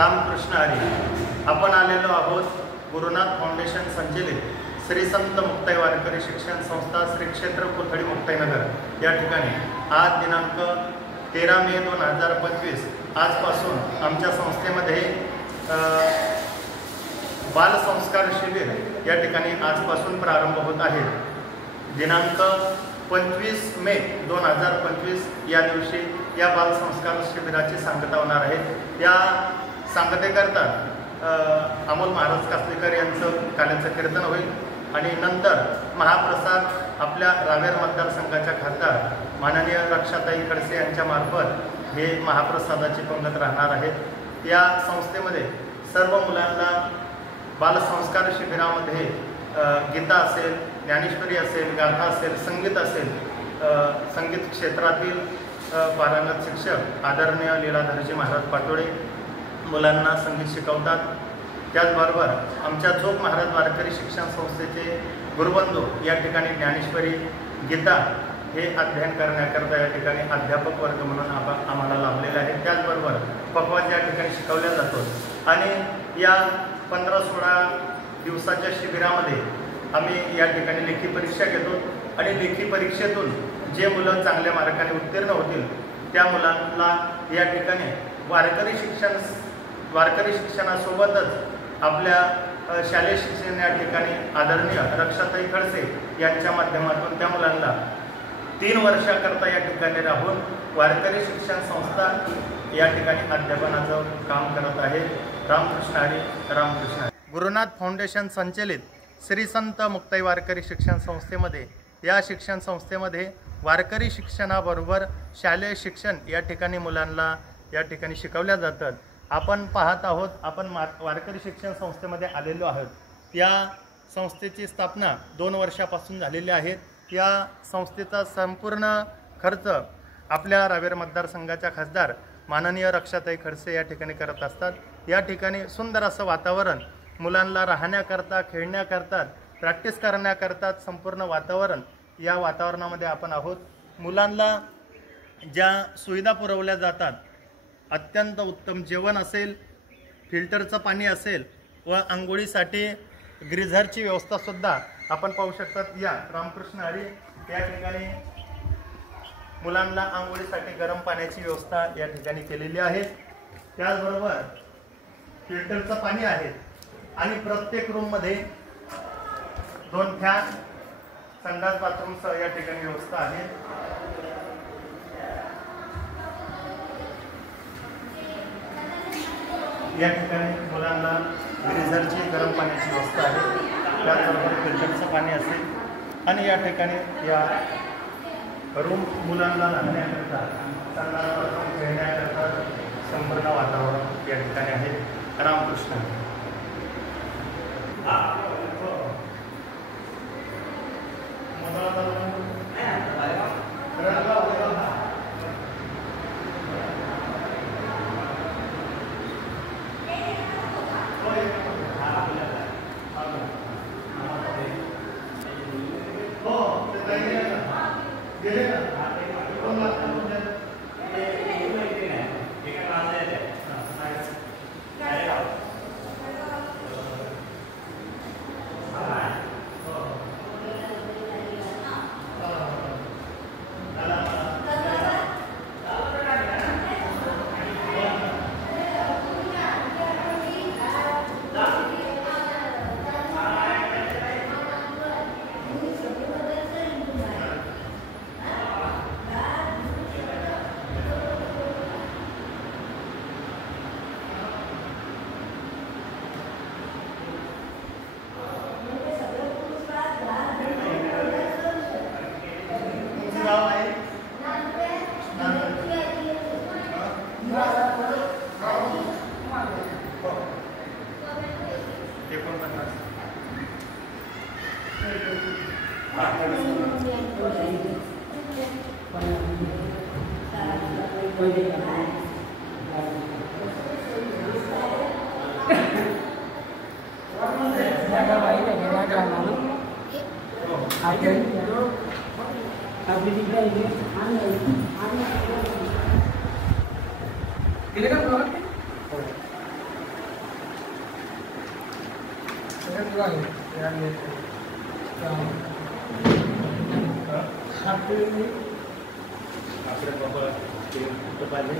रामकृष्ण हरी. आपण आलेलो आहोत गुरुनाथ फाउंडेशन संचलित श्री संत मुक्ताई वारकरी शिक्षण संस्था श्री क्षेत्र कोथळी मुक्ताईनगर या ठिकाणी आज दिनांक 13 मे 2025 आजपासून आमच्या संस्थेमध्ये बालसंस्कार शिबिर या ठिकाणी आजपासून प्रारंभ होत आहे. दिनांक 25 मे 2025 या दिवशी या बालसंस्कार शिबिराची सांगता होणार आहे. या सांगतेकरता अमोल महाराज कासलेकर यांचं काल्याचं कीर्तन होईल आणि नंतर महाप्रसाद आपल्या रावेर मतदारसंघाच्या खासदार माननीय रक्षाताई खडसे यांच्या मार्फत हे महाप्रसादाची पंगत राहणार आहे. या संस्थेमध्ये सर्व मुलांना बालसंस्कार शिबिरामध्ये गीता असेल, ज्ञानेश्वरी असेल, गाथा असेल, संगीत असेल, संगीत क्षेत्रातील पारंगत शिक्षक आदरणीय लीलाधरजी महाराज पाटोळे मुलांना संगीत शिकवतात. त्याचबरोबर आमच्या चोप महाराज वारकरी शिक्षण संस्थेचे गुरुबंधू या ठिकाणी ज्ञानेश्वरी, गीता हे अध्ययन करण्याकरता या ठिकाणी अध्यापक वर्ग म्हणून आम्हाला लाभलेले आहे. त्याचबरोबर पखवाज या ठिकाणी शिकवल्या जातो आणि या 15-16 दिवसाच्या शिबिरामध्ये आम्ही या ठिकाणी लेखी परीक्षा घेतो आणि लेखी परीक्षेतून जे मुलं चांगल्या मार्काने उत्तीर्ण होतील त्या मुलांना या ठिकाणी वारकरी शिक्षणासोबतच आपल्या शालेय शिक्षण या ठिकाणी आदरणीय रक्षाताई खडसे यांच्या माध्यमातून त्या मुलांना 3 वर्षाकरता या ठिकाणी राहून वारकरी शिक्षण संस्था या ठिकाणी अध्यापनाचं काम करत आहे. रामकृष्ण हरी. रामकृष्ण हरी. गुरुनाथ फाउंडेशन संचलित श्री संत मुक्ताई वारकरी शिक्षण संस्थेमध्ये या शिक्षण संस्थेमध्ये वारकरी शिक्षणाबरोबर शालेय शिक्षण या ठिकाणी मुलांना या ठिकाणी शिकवल्या जातात. आपण पाहत आहोत, आपण वारकरी शिक्षण संस्थेमध्ये आलेलो आहोत. या संस्थेची स्थापना 2 वर्षापासून झालेली आहे. या संस्थेचा संपूर्ण खर्च आपल्या रावेर मतदारसंघाच्या खासदार माननीय रक्षाताई खडसे या ठिकाणी करत असतात. या ठिकाणी सुंदर असं वातावरण मुलांना राहण्याकरता, खेळण्याकरता, प्रॅक्टिस करण्याकरता संपूर्ण वातावरण, या वातावरणामध्ये आपण आहोत. मुलांना ज्या सुविधा पुरवल्या जातात, अत्यंत उत्तम जेवण असेल, फिल्टरचं पाणी असेल व आंघोळीसाठी ग्रीझरची व्यवस्थासुद्धा आपण पाहू शकतात. या रामकृष्ण हरी या ठिकाणी मुलांना आंघोळीसाठी गरम पाण्याची व्यवस्था या ठिकाणी केलेली आहे. त्याचबरोबर फिल्टरचं पाणी आहे आणि प्रत्येक रूममध्ये 2 फॅन, संडास बाथरूमसह या ठिकाणी व्यवस्था आहे. या ठिकाणी मुलांना ग्रीझरची गरम पाण्याची व्यवस्था आहे. त्याचबरोबर फिल्टरचं पाणी असेल आणि या ठिकाणी या रूम मुलांना राहण्याकरता, संडास खेळण्याकरता संपूर्ण वातावरण या ठिकाणी आहे. रामकृष्ण. आपल्या बाबा ते कुठं पाहिजे